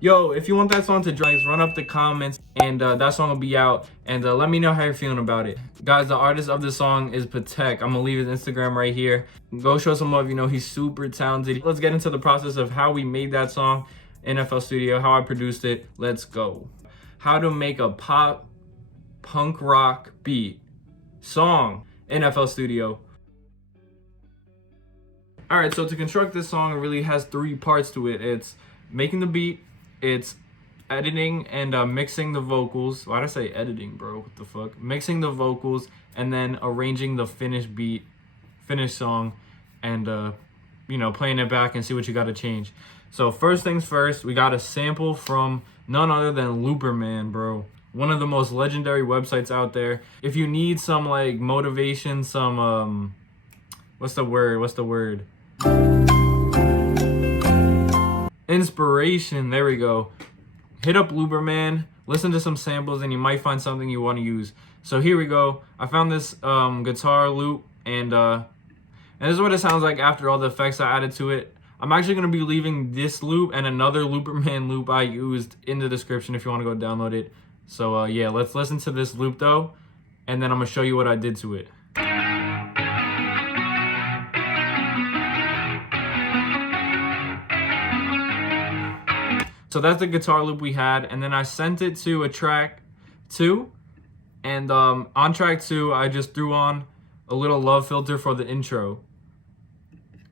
Yo, if you want that song to drop, run up the comments, and that song will be out. And let me know how you're feeling about it. Guys, the artist of this song is Patek. I'm gonna leave his Instagram right here. Go show some love. You know, he's super talented. Let's get into the process of how we made that song in FL Studio, how I produced it. Let's go. How to make a pop punk rock beat song in FL Studio. All right, so to construct this song, it really has 3 parts to it. It's making the beat, it's editing and mixing the vocals. Why'd I say editing, bro? What the fuck? Mixing the vocals and then arranging the finished beat, finished song, and you know, playing it back and see what you gotta change. So first things first, we got a sample from none other than Looperman, bro. One of the most legendary websites out there. If you need some like motivation, some what's the word? Inspiration, there we go. Hit up Looperman, listen to some samples, and you might find something you want to use. So here we go. I found this guitar loop, and this is what it sounds like after all the effects I added to it. I'm actually going to be leaving this loop and another Looperman loop I used in the description if you want to go download it. So yeah, let's listen to this loop though, and then I'm going to show you what I did to it. So that's the guitar loop we had, and then I sent it to a track 2, and on track 2 I just threw on a little love filter for the intro.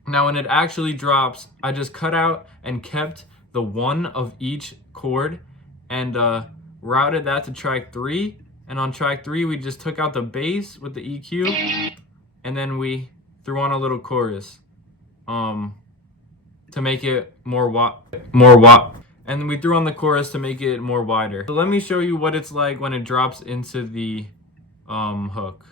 Now when it actually drops, I just cut out and kept the 1 of each chord and routed that to track 3, and on track 3 we just took out the bass with the EQ, and then we threw on a little chorus to make it more wop. And then we threw on the chorus to make it more wider. So let me show you what it's like when it drops into the hook.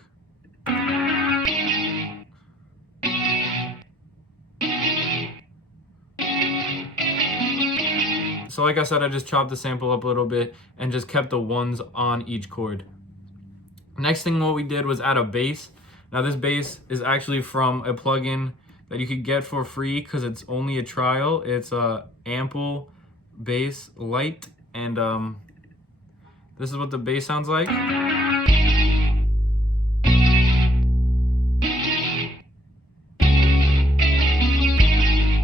So like I said, I just chopped the sample up a little bit and just kept the 1s on each chord. Next thing what we did was add a bass. Now this bass is actually from a plugin that you could get for free because it's only a trial. It's Ample Bass Light, and this is what the bass sounds like.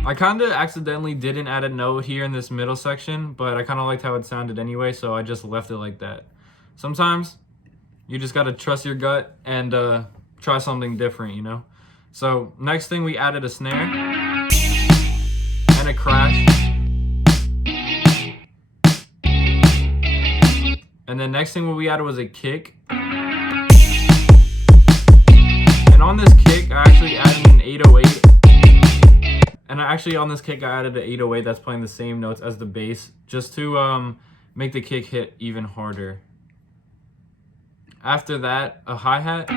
I kind of accidentally didn't add a note here in this middle section, but I kind of liked how it sounded anyway, so I just left it like that. Sometimes you just gotta trust your gut and try something different, you know? So next thing, we added a snare and a crash. And then next thing what we added was a kick. And on this kick, I actually added an 808. And actually on this kick, I added an 808 that's playing the same notes as the bass, just to make the kick hit even harder. After that, a hi-hat.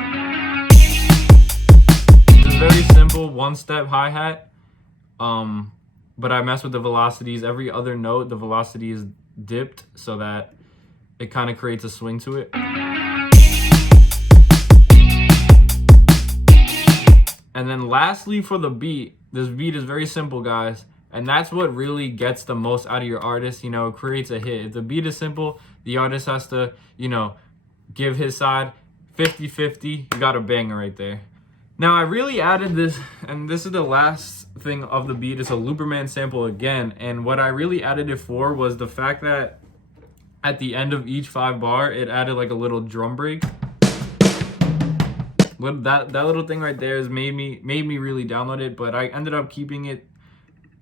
It's very simple, 1-step hi-hat. But I messed with the velocities. Every other note, the velocity is dipped so that it kind of creates a swing to it. And then lastly for the beat, this beat is very simple, guys. And that's what really gets the most out of your artist, you know, it creates a hit. If the beat is simple, the artist has to, you know, give his side 50-50. You got a banger right there. Now I really added this, and this is the last thing of the beat. It's a Looperman sample again. And what I really added it for was the fact that at the end of each 5-bar, it added like a little drum break. That little thing right there made me really download it, but I ended up keeping it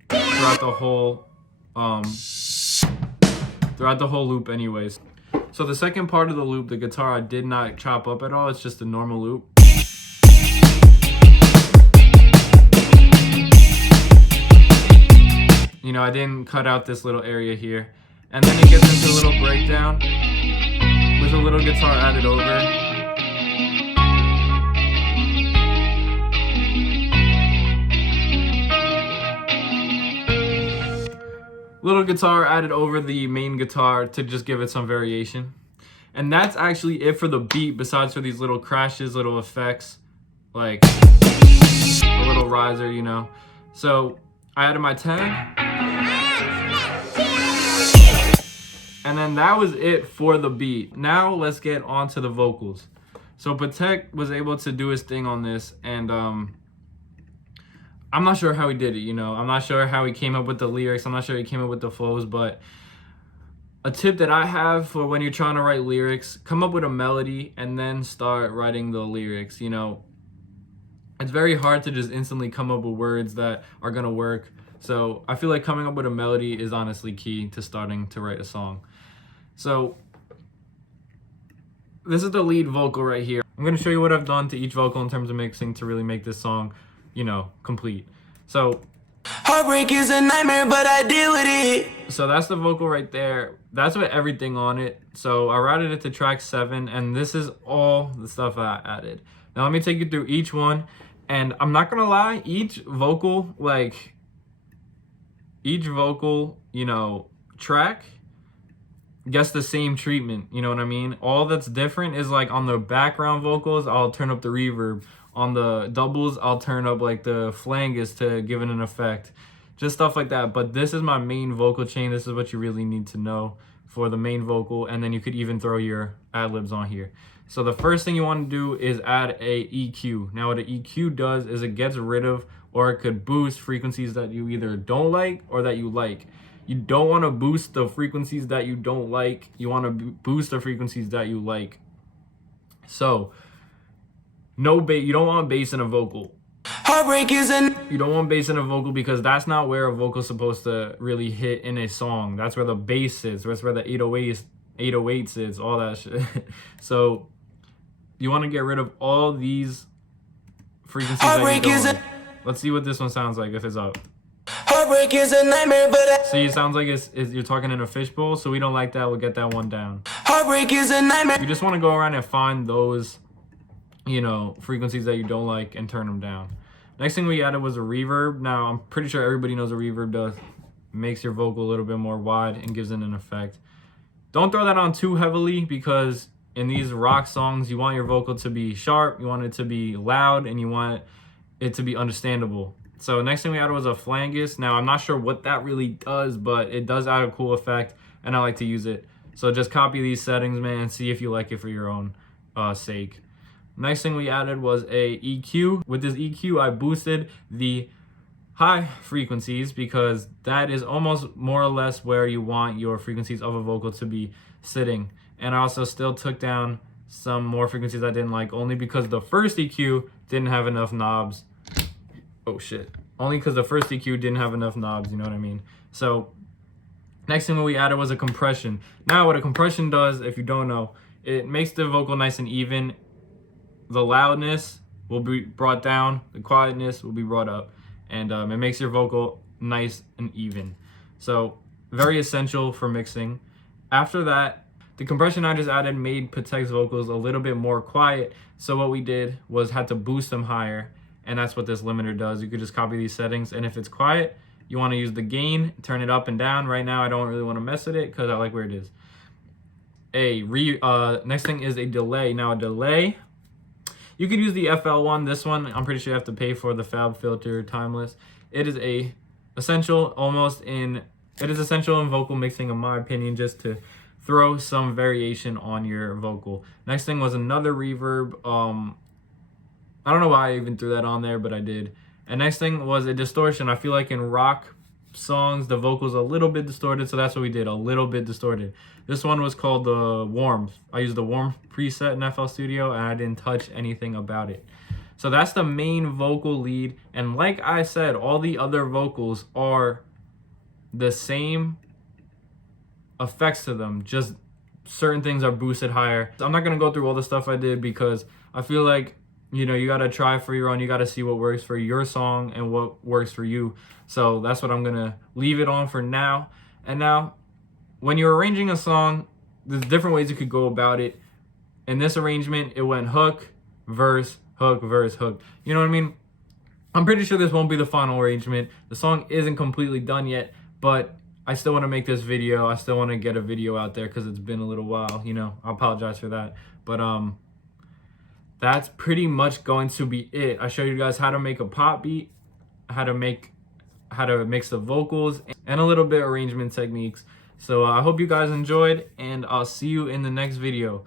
throughout the whole loop anyways. So the second part of the loop, the guitar, I did not chop up at all. It's just a normal loop. You know, I didn't cut out this little area here. And then it gets into a little breakdown with a little guitar added over. Little guitar added over the main guitar to just give it some variation. And that's actually it for the beat, besides for these little crashes, little effects, like a little riser, you know. So I added my tag. And then that was it for the beat. Now let's get on to the vocals. So Patek was able to do his thing on this, and I'm not sure how he did it, you know. I'm not sure how he came up with the lyrics. I'm not sure he came up with the flows, but a tip that I have for when you're trying to write lyrics, come up with a melody and then start writing the lyrics, you know. It's very hard to just instantly come up with words that are going to work. So I feel like coming up with a melody is honestly key to starting to write a song. So this is the lead vocal right here. I'm going to show you what I've done to each vocal in terms of mixing to really make this song, you know, complete. So heartbreak is a nightmare, but I deal with it. So that's the vocal right there. That's with everything on it. So I routed it to track 7, and this is all the stuff I added. Now let me take you through each one, and I'm not gonna lie, each vocal, you know, track gets the same treatment, you know what I mean? All that's different is like on the background vocals, I'll turn up the reverb. On the doubles, I'll turn up like the flanges to give it an effect. Just stuff like that. But this is my main vocal chain. This is what you really need to know for the main vocal. And then you could even throw your ad-libs on here. So the first thing you want to do is add a EQ. Now what an EQ does is it gets rid of, or it could boost frequencies that you either don't like or that you like. You don't want to boost the frequencies that you don't like. You want to boost the frequencies that you like. So no bass. You don't want bass in a vocal. Heartbreak is You don't want bass in a vocal because that's not where a vocal's supposed to really hit in a song. That's where the bass sits. That's where the 808 sits, all that shit. So you want to get rid of all these frequencies that you don't like. Let's see what this one sounds like if it's up. Heartbreak is a nightmare, but See, it sounds like you're talking in a fishbowl, so we don't like that. We'll get that one down. heartbreak is a nightmare. You just want to go around and find those, you know, frequencies that you don't like and turn them down. Next thing we added was a reverb. Now, I'm pretty sure everybody knows what reverb does. It makes your vocal a little bit more wide and gives it an effect. Don't throw that on too heavily because in these rock songs, you want your vocal to be sharp, you want it to be loud, and you want it to be understandable. So next thing we added was a flanges. Now, I'm not sure what that really does, but it does add a cool effect, and I like to use it. So just copy these settings, man, and see if you like it for your own sake. Next thing we added was a EQ. With this EQ, I boosted the high frequencies because that is almost more or less where you want your frequencies of a vocal to be sitting. And I also still took down some more frequencies I didn't like, only because the first EQ didn't have enough knobs. Oh shit. Only because the first EQ didn't have enough knobs, you know what I mean? So next thing we added was a compression. Now what a compression does, if you don't know, it makes the vocal nice and even. The loudness will be brought down, the quietness will be brought up, and it makes your vocal nice and even. So very essential for mixing. After that, the compression I just added made Patek's vocals a little bit more quiet. So what we did was had to boost them higher, and that's what this limiter does. You could just copy these settings, and if it's quiet, you want to use the gain, turn it up and down. Right now, I don't really want to mess with it because I like where it is. Next thing is a delay. Now a delay, you could use the FL1. This one, I'm pretty sure you have to pay for the Fab Filter Timeless. It is essential in vocal mixing, in my opinion, just to throw some variation on your vocal. Next thing was another reverb. I don't know why I even threw that on there, but I did. And next thing was a distortion. I feel like in rock songs, the vocals a little bit distorted, so that's what we did, a little bit distorted. This one was called the Warmth. I used the Warmth preset in FL Studio, and I didn't touch anything about it. So that's the main vocal lead, and like I said, all the other vocals are the same effects to them, just certain things are boosted higher. I'm not gonna go through all the stuff I did because I feel like, you know, you gotta try for your own. You gotta see what works for your song and what works for you. So that's what I'm gonna leave it on for now. And now, when you're arranging a song, there's different ways you could go about it. In this arrangement, it went hook, verse, hook, verse, hook. You know what I mean? I'm pretty sure this won't be the final arrangement. The song isn't completely done yet, but I still want to make this video. I still want to get a video out there because it's been a little while, you know. I apologize for that. But that's pretty much going to be it. I showed you guys how to make a pop beat, how to mix the vocals, and a little bit of arrangement techniques. So I hope you guys enjoyed, and I'll see you in the next video.